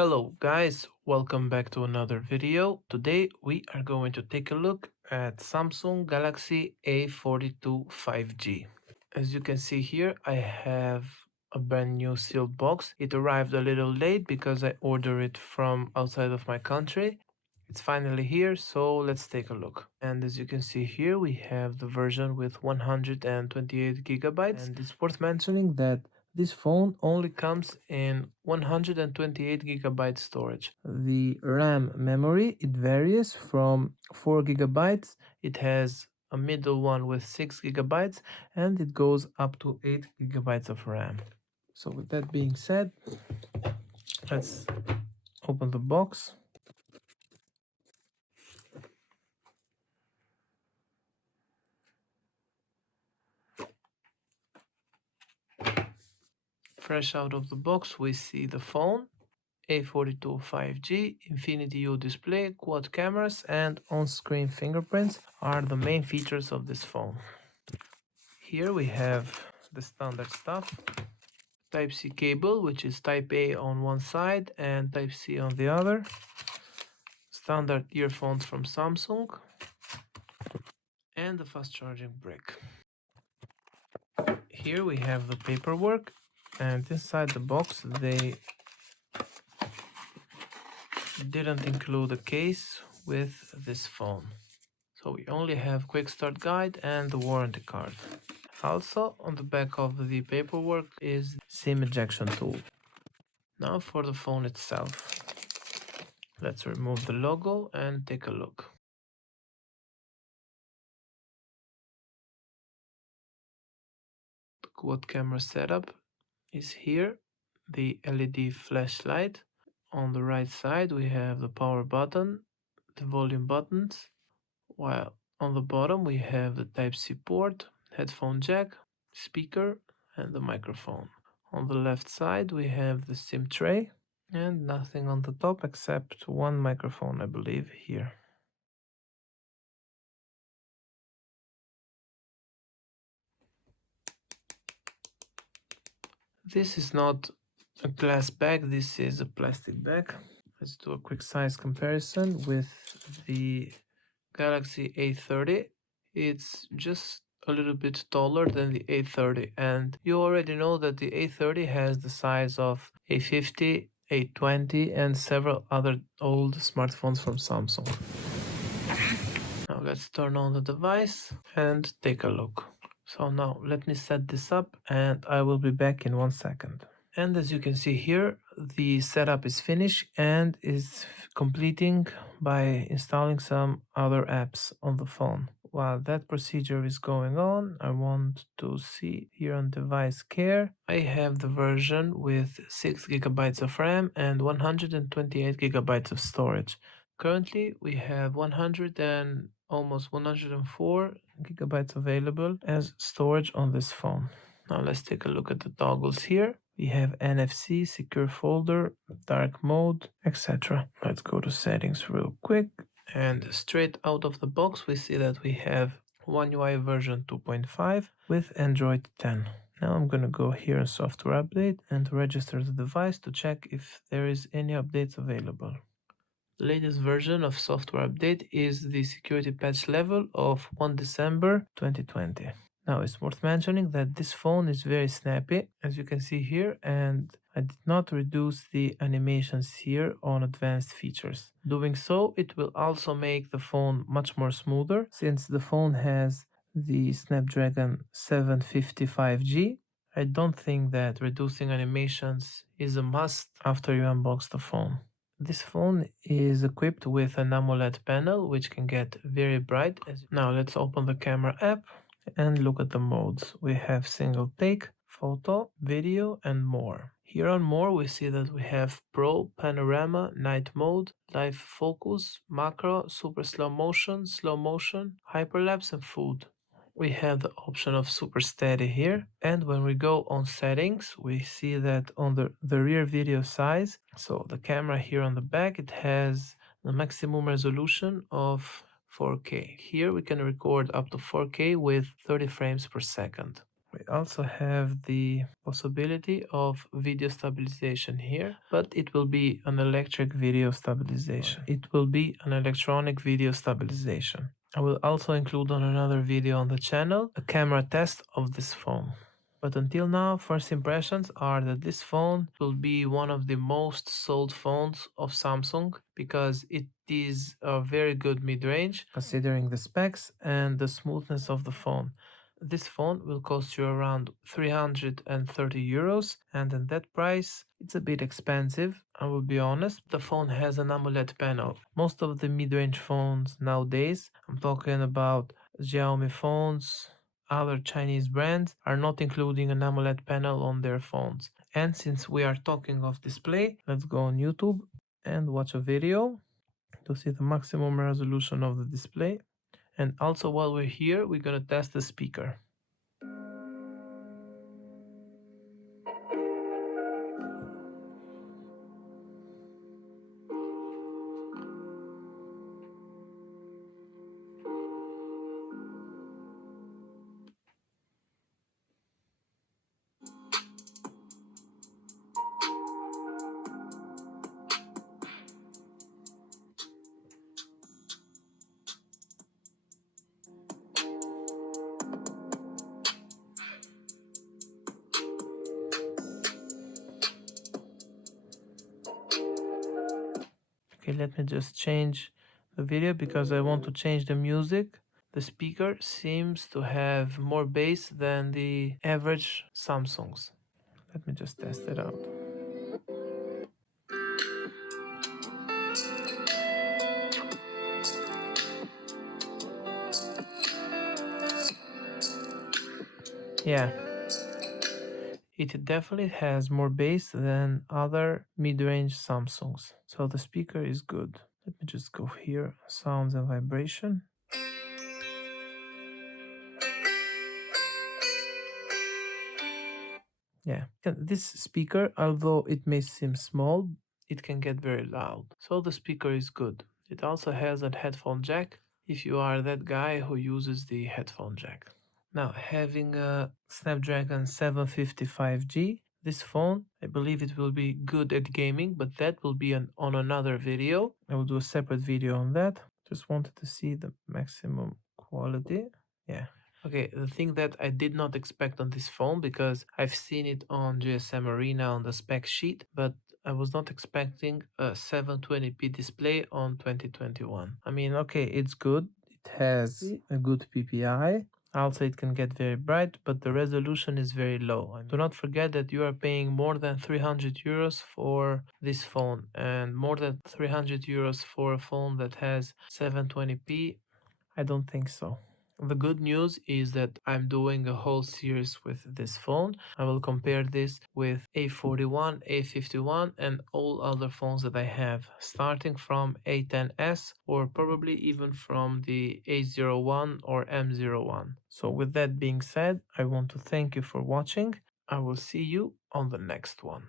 Hello guys, welcome back to another video. Today we are going to take a look at Samsung Galaxy A42 5G. As you can see here, I have a brand new sealed box. It arrived a little late because I ordered it from outside of my country. It's finally here, so let's take a look. And as you can see here, we have the version with 128 gigabytes. And it's worth mentioning that this phone only comes in 128 gigabyte storage. The RAM memory, it varies from 4 gigabytes. It has a middle one with 6 gigabytes and it goes up to 8 gigabytes of RAM. So with that being said, let's open the box. Fresh out of the box, we see the phone, A42 5G, Infinity U display, quad cameras, and on-screen fingerprints are the main features of this phone. Here we have the standard stuff. Type-C cable, which is Type A on one side and Type-C on the other. Standard earphones from Samsung. And the fast charging brick. Here we have the paperwork, and inside the box they didn't include a case with this phone. So we only have quick start guide and the warranty card. Also on the back of the paperwork is SIM ejection tool. Now for the phone itself. Let's remove the logo and take a look. The quad camera setup is here. The LED flashlight. On the right side we have the power button, the volume buttons, while on the bottom we have the Type-C port, headphone jack, speaker and the microphone. On the left side we have the SIM tray and nothing on the top except one microphone, I believe, here. This is not a glass bag, this is a plastic bag. Let's do a quick size comparison with the Galaxy A30. It's just a little bit taller than the A30, and you already know that the A30 has the size of A50, A20 and several other old smartphones from Samsung. Now let's turn on the device and take a look. So now let me set this up and I will be back in 1 second. And as you can see here, the setup is finished and is completing by installing some other apps on the phone. While that procedure is going on, I want to see here on device care, I have the version with 6 gigabytes of RAM and 128 gigabytes of storage. Currently, we have 100 and almost 104 gigabytes available as storage on this phone. Now let's take a look at the toggles here. We have NFC, secure folder, dark mode, etc. Let's go to settings real quick. And straight out of the box, we see that we have One UI version 2.5 with Android 10. Now I'm going to go here in software update and register the device to check if there is any updates available. The latest version of software update is the security patch level of 1 December 2020. Now it's worth mentioning that this phone is very snappy, as you can see here, and I did not reduce the animations here on advanced features. Doing so, it will also make the phone much more smoother, since the phone has the Snapdragon 750 5G. I don't think that reducing animations is a must after you unbox the phone. This phone is equipped with an AMOLED panel, which can get very bright. Now let's open the camera app and look at the modes. We have single take, photo, video and more. Here on more we see that we have Pro, Panorama, Night Mode, Live Focus, Macro, Super Slow Motion, Hyperlapse and Food. We have the option of Super Steady here, and when we go on settings we see that on the rear video size, so the camera here on the back, it has the maximum resolution of 4K. Here we can record up to 4K with 30 frames per second. We also have the possibility of video stabilization here, but it will be an electric video stabilization. It will be an electronic video stabilization. I will also include on another video on the channel a camera test of this phone. But until now, first impressions are that this phone will be one of the most sold phones of Samsung because it is a very good mid-range considering the specs and the smoothness of the phone. This phone will cost you around 330 euros, and at that price, it's a bit expensive. I will be honest. The phone has an AMOLED panel. Most of the mid-range phones nowadays, I'm talking about Xiaomi phones, other Chinese brands, are not including an AMOLED panel on their phones. And since we are talking of display, let's go on YouTube and watch a video to see the maximum resolution of the display. And also while we're here, we're gonna test the speaker. Okay, let me just change the video because I want to change the music. The speaker seems to have more bass than the average Samsungs. Let me just test it out. Yeah, it definitely has more bass than other mid-range Samsungs. So the speaker is good. Let me just go here, sounds and vibration. Yeah, this speaker, although it may seem small, it can get very loud. So the speaker is good. It also has a headphone jack if you are that guy who uses the headphone jack. Now, having a Snapdragon 755G, this phone, I believe it will be good at gaming, but that will be on another video. I will do a separate video on that. Just wanted to see the maximum quality. Yeah. Okay, the thing that I did not expect on this phone, because I've seen it on GSM Arena on the spec sheet, but I was not expecting a 720p display on 2021. I mean, okay, it's good. It has a good PPI. Also, it can get very bright, but the resolution is very low. Do not forget that you are paying more than 300 euros for this phone, and more than 300 euros for a phone that has 720p. I don't think so. The good news is that I'm doing a whole series with this phone. I will compare this with A41, A51 and all other phones that I have, starting from A10s or probably even from the A01 or M01. So with that being said, I want to thank you for watching. I will see you on the next one.